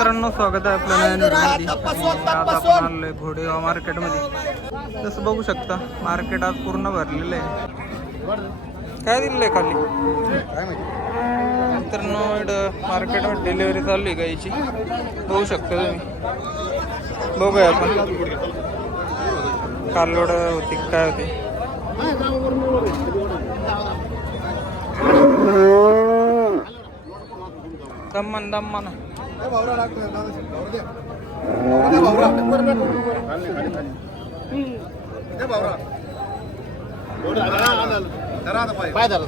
मित्रांनो स्वागत आहे आपल्या नवीन व्हिडिओमध्ये. आज आपण आलोय घोडेगाव मार्केटमध्ये. जसं बघू शकता मार्केट आज पूर्ण भरलेलं आहे. काय दिलेलं आहे खाली? मित्रांनो मार्केटमध्ये डिलिव्हरी चालू आहे गाईची. बघू शकता तुम्ही. बघूया आपण. कालोड होती काय होती? दम्मन दम्मन. पाय धरा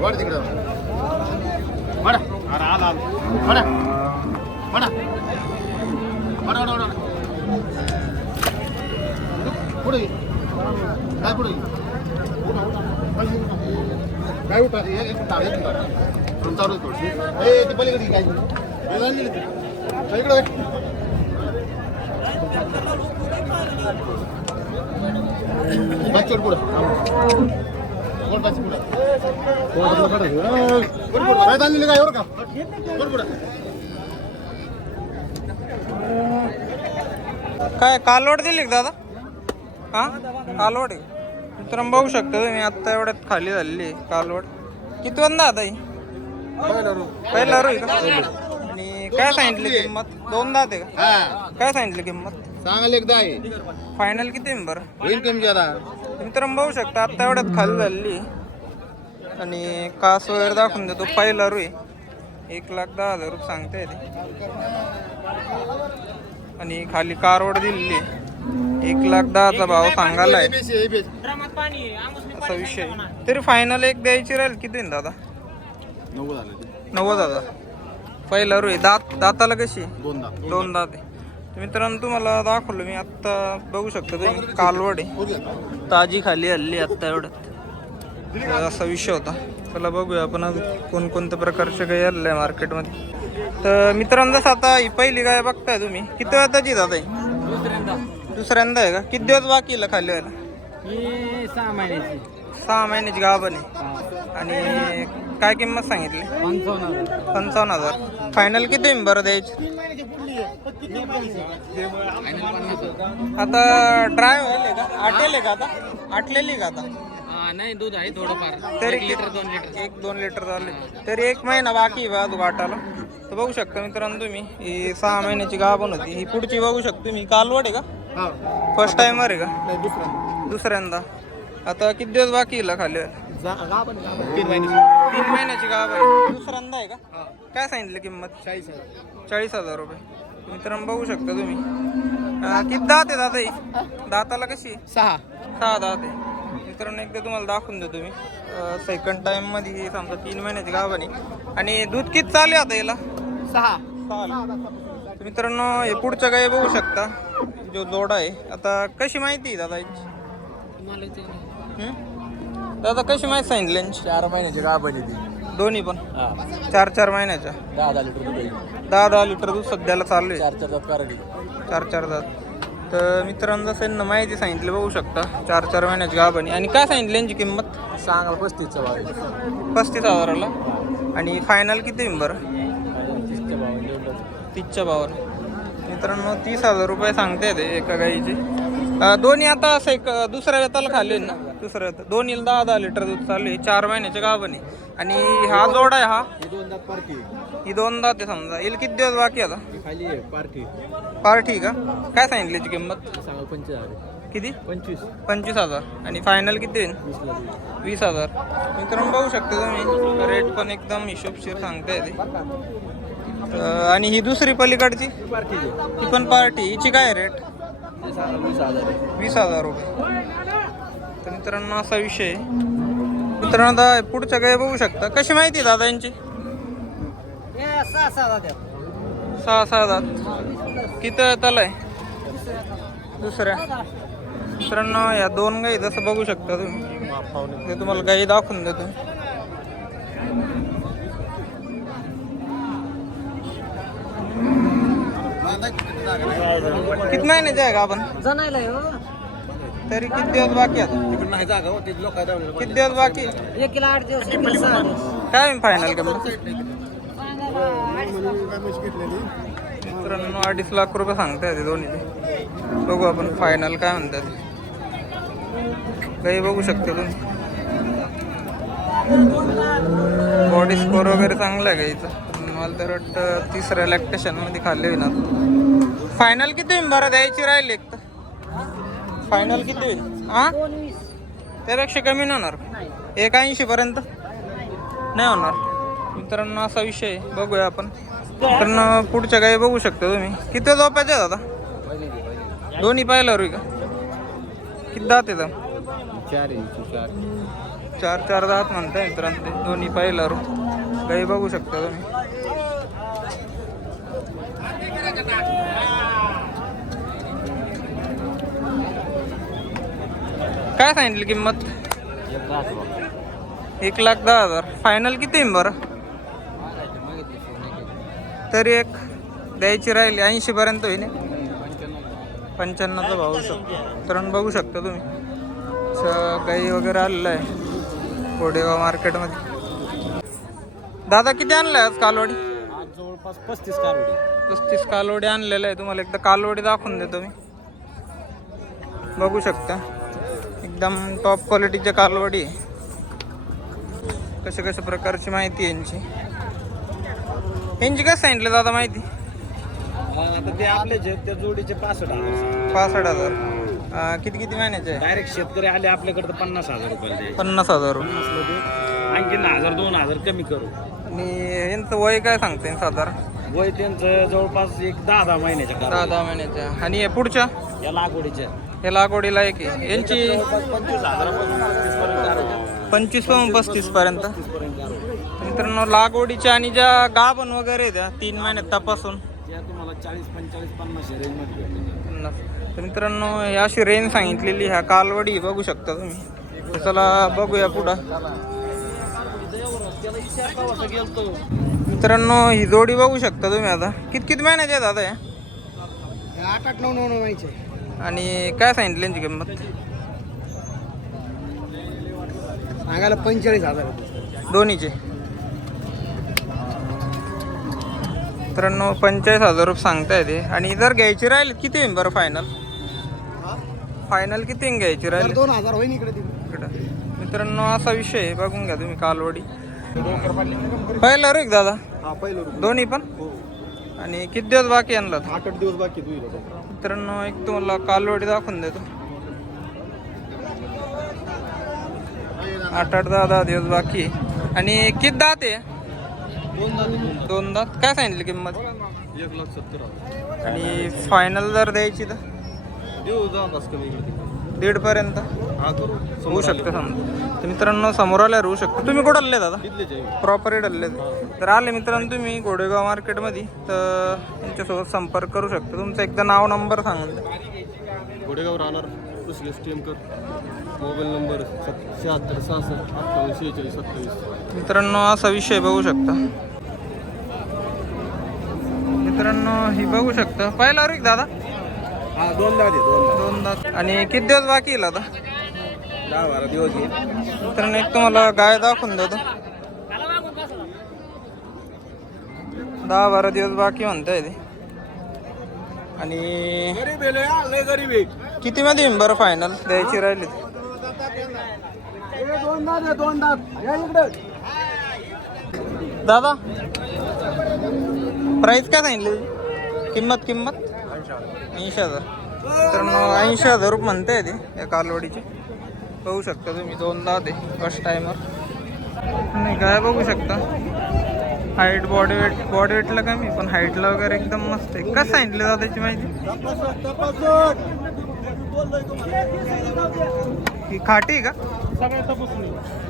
वर तिकडं म्हणा अरे आला आला म्हणा म्हणा म्हणा म्हणा म्हणा पुढे ये. काय पुढे ये? काय उठा? एक पलीकडे काय? हे जाऊन इकडं पुढं. कोण काय चाललेलं काय एवढं का? काय कालवड दिली का दादा? हा? कालवड आहे. मित्रांनो बघू शकता तुम्ही आत्ता एवढ्यात खाली झालेली आहे कालवड. किती वंदा आता ही पहिला रू का? आणि काय सांगितली किंमत? दोन दात आहे का? हा. काय सांगितली किंमत? सांगाल एकदा आहे. फायनल किती आहे बरं? होईल कमी जरा मित्रांनो बघू शकता आत्ता एवढ्यात खाली झालेली आहे. आणि कास वगैरे दाखवून देतो पहिला रू आहे. एक लाख दहा हजार रुपये सांगता आणि खाली कारवड दिलेली आहे. एक लाख दहाचा भाव सांगायला आहे. आहे. असा विषय आहे. तरी फायनल एक द्यायची राहील. किती आहे दादा? नव्वद हजार. पहिला रू आहे. दात दाताला कशी? आहे? दोन दा दोन दात. आहे. तर मित्रांनो तुम्हाला दाखवलं मी. आत्ता बघू शकता तुम्ही. कालवड आहे. ताजी खाली हल्ली आत्ता एवढ्यात. असा विषय होता. चला बघूया आपण अजून कोणकोणत्या प्रकारचे गाय आलेल्या आहे मार्केटमध्ये तर मित्रांनो जसं आता ही पहिली गाय बघताय तुम्ही किती वेळा त्याची दादा ही दुसऱ्यांदा आहे का? किती दिवस बाकी आहे खाली व्हायला? ही सहा महिन्याची. सहा महिन्याची गाभण आहे. आणि काय किंमत सांगितली? पंचावन्न हजार. पंचावन्न हजार. फायनल किती आहे बरं द्यायची? आता ड्राय व्हायला का? आटेल का आता? आटलेली का आता? हा नाही दूध आहे थोडंफार. तरी एक लिटर दोन लिटर. एक दोन लिटर झाले. तरी एक महिना बाकी आहे बा तू वाटाला तर बघू शकता मित्रांनो तुम्ही. ही सहा महिन्याची गाभण होती. ही पुढची बघू शकता तुम्ही. कालवड आहे का? हा. फर्स्ट टाइमर आहे का? नाही दुसरा दुसऱ्यांदा. आता किती दिवस बाकी आहे खाली? तीन महिने. तीन महिन्याची गाभ आहे दुसऱ्यांदा आहे का? काय सांगितलं किंमत? चाळीस हजार. चाळीस हजार रुपये. मित्रांनो बघू शकता तुम्ही. अं, किती दात आहे दादा ही? दाताला कशी? आहे? सहा. सहा दात आहे. मित्रांनो एकदा तुम्हाला दाखवून देतो मी. सेकंड टाइममध्ये ही समजा तीन महिन्याची गावाने आणि दूध किती चालू आहे आता याला सहा. तर मित्रांनो हे पुढच्या गाई बघू शकता. जो जोडा आहे आता कशी माहिती आहे दादा याची? हं? दादा कशी माहिती सांगितली यांची? चार महिन्याची का बनी ती. दोन्ही पण? हा. चार चार महिन्याच्या? दहा दहा लिटर दूध आहे. दहा दहा लिटर दूध सध्याला चालू आहे. चार चार जात कारडी चार चार दात. तर मित्रांनो जसं यांना माहिती सांगितली बघू शकता. चार चार महिन्याची गाभणी आणि काय सांगितली यांची किंमत? सांगाल पस्तीसचा भाव आहे. पस्तीस हजाराला? आणि फायनल किती आहे बरं? तीसच्या भावाने एवढं. तीसच्या मित्रांनो तीस हजार रुपये सांगते ते एका गाईचे. दोन्ही आता असं एक दुसऱ्या वेताला खाली ना? दुसऱ्या वेता दोन्ही दहा दहा लिटर दूध चालू आहे. चार महिन्याचे गाभणी आणि हा जोड आहे हा? ही दोन दात आहे समजा. येईल किती दिवस बाकी आता? खाली पार्टी पार्टी का? काय सांगितली याची किंमत? किती? पंचवीस पंचवीस हजार. आणि फायनल किती होईल? वीस वीस हजार. मित्रांनो बघू शकता तुम्ही. रेट पण एकदम हिशोबशीर सांगता येते अं, आणि ही दुसरी पलीकडची? ती पण पार्टी. हिची काय रेट वीस हजार रुपये. तर मित्रांनो असा विषय. आहे. मित्रांनो आता पुढच्या काही बघू शकता. कशी माहिती आहे दादा यांची सहा सहा सहा सहा दात. किती तल आहे? दुसऱ्या. मित्रांनो या दोन गाई जसं बघू शकता तुम्ही. ते तुम्हाला गाई दाखवून देतो. किती महिन्याचे आहे का आपण जणायला हो. तरी किती दिवस बाकी आता तिकडे नाही जागा हो, लोक किती दिवस बाकी एक किलो आठ दिवस एक किलो सहा दिवस. काय फायनल मित्रांनो अडीच लाख रुपये सांगताय ते दोन्ही बघू आपण फायनल काय म्हणतात काही बघू शकता तुम्ही. बॉडी स्कोर वगैरे चांगला आहे गाईचं मला तर वाटतं तिसऱ्या लॅक्टेशनमध्ये खाल्ले ना फायनल किती होईल? बरं द्यायची राहील एक तर. फायनल किती होईल? हा त्यापेक्षा कमी नाही होणार. एक ऐंशी पर्यंत? नाही होणार. मित्रांनो असा विषय आहे. बघूया आपण. मित्रांनो पुढच्या गाई बघू शकता तुम्ही. किती झोपायचे दादा आता? दोन्ही पाहिल्यावर होई का? किती दात येतं चार चार चार चार दात म्हणताय मित्रांनो दोन्ही पाहिल्यावर. गाई बघू शकता तुम्ही. काय सांगितली किंमत? एक लाख दहा हजार. फायनल किती बरं? तरी एक द्यायची राहिली. ऐंशी पर्यंत होईल. पंच्याण्णवचा भाव शकतो तर बघू शकता तुम्ही. असं गाई वगैरे आलेलं आहे. कोडेगाव मार्केटमध्ये. दादा किती आणलं आज कालवडी जवळपास पस्तीस कालवडी? पस्तीस कालवडी आणलेलं आहे. तुम्हाला एकदा कालवडी दाखवून देतो मी. बघू शकता. एकदम टॉप क्वालिटीच्या कालवडी कशा कशा प्रकारची माहिती आहे यांची? यांची काय सांगितलं दादा माहिती? आता ते आपले जे त्या जोडीचे पासष्ट हजार. पासष्ट हजार. किती किती महिन्याचे आहे? डायरेक्ट शेतकरी आले आपल्याकडे तर पन्नास हजार रुपये द्यायचे. पन्नास हजार रुपये. पन्नासमध्ये आणखीन हजार दोन हजार कमी करू. आणि यांचं वय काय सांगते साधारण वय त्यांचं जवळपास एक दहा दहा महिन्याच्या दहा. दहा महिन्याच्या. आणि हे पुढच्या? या लागवडीच्या. हे लागवडीला एक आहे यांची पंचवीस पस्तीस पर्यंत पासून पस्तीस पर्यंत मित्रांनो लागवडीच्या आणि ज्या गाभण वगैरे आहेत त्या तीन महिन्यात तपासून. तुम्हाला चाळीस पन्नास भेटतील. पन्नास. तर मित्रांनो ही अशी रेंज सांगितलेली ह्या कालवडी बघू शकता तुम्ही. तर चला बघूया पुढं. मित्रांनो ही जोडी बघू शकता तुम्ही आता. कित किती महिन्याचे आहेत आता या? आठ आठ नऊ नऊ नऊ महिन्याचे. आणि काय सांगितलं यांची किंमत? सांगायला पंचेचाळीस हजार दोन्हीचे. मित्रांनो पंचेचाळीस हजार रुपये सांगता येते आणि जर घ्यायची राहील किती होईल बरं फायनल फायनल किती घ्यायची राहील? दोन हजार होईन इकडे इकडं. मित्रांनो असा विषय आहे बघून घ्या तुम्ही कालवडी. पहिलं रे दादा. हा पहिलं. दोन्ही पण? हो. आणि किती दिवस बाकी आणला आठ आठ दिवस बाकी. मित्रांनो एक तुम्हाला कालवडी दाखवून देतो. आठ आठ दहा दहा दिवस बाकी. आणि किती दात आहे? दोन दात काय सांगितलं किंमत? एक लाख सत्तर आणि फायनल जर द्यायची तर? देऊ कमी इकडे तिकडे. दीड पर्यंत हा करू होऊ शकतं समजा. तर मित्रांनो समोर आल्यावर होऊ शकतं. तुम्ही कुठं आले दादा तिथलेच आहे. प्रॉपर डल्ले तर आले मित्रांनो तुम्ही घोडेगाव मार्केटमध्ये. तर त्यांच्यासोबत संपर्क करू शकता. तुमचं एकदा नाव नंबर सांगून द्या गोडेगाव राहणार मोबाईल नंबर शहात्तर सहासष्ट अठ्ठावन्न शेहेचाळीस सत्तावीस. मित्रांनो असा विषय बघू शकता. मित्रांनो ही बघू शकता. पाहिला रे दादा. हा दोन दात आहे दोन दोन दात. आणि किती दिवस बाकी येईल आता? दहा बारा दिवस आहे मित्रांनो एक तुम्हाला गाय दाखवून देतो. दहा बारा दिवस बाकी म्हणताय ते. आणि गरीब आहे लय, लय गरीब आहे. किती मध्ये येईन बरं फायनल द्यायची राहिली दोन दात आहे दोन दात. या इकडे. दादा प्राइस काय सांगितली? किंमत किंमत? ऐंशी हजार. मित्रांनो ऐंशी हजार रुपये म्हणते ते या कालवडीचे. बघू शकता तुम्ही दोनदा ते फर्स्ट टायमर नाही काय बघू शकता. हाईट बॉडी वेट बॉडी वेटला कमी पण हाईटला वगैरे एकदम मस्त आहे. कसं सांगितलं दादाची माहिती? ही खाटी आहे का?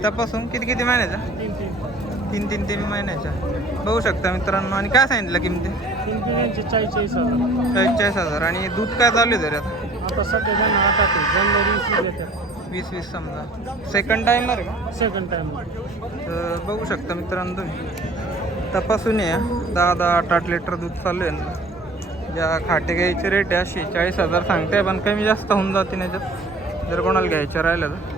तपासून. किती किती महिन्याचा? तीन तीन तीन महिन्याच्या. बघू शकता मित्रांनो आणि काय सांगितलं किमती? चाळीस चाळीस हजार. आणि दूध काय चालू आहे तरी आता सध्या देतात. वीस वीस समजा. सेकंड टाइमर का? सेकंड टाइम तर बघू शकता मित्रांनो तुम्ही. तपासून या. दहा दहा आठ आठ लिटर दूध चालू आहे ना. ज्या खाटे घ्यायची रेट आहे अशी. चाळीस हजार सांगते पण कमी जास्त होऊन जाते ना याच्यात. जर कोणाला घ्यायचं राहिलं तर.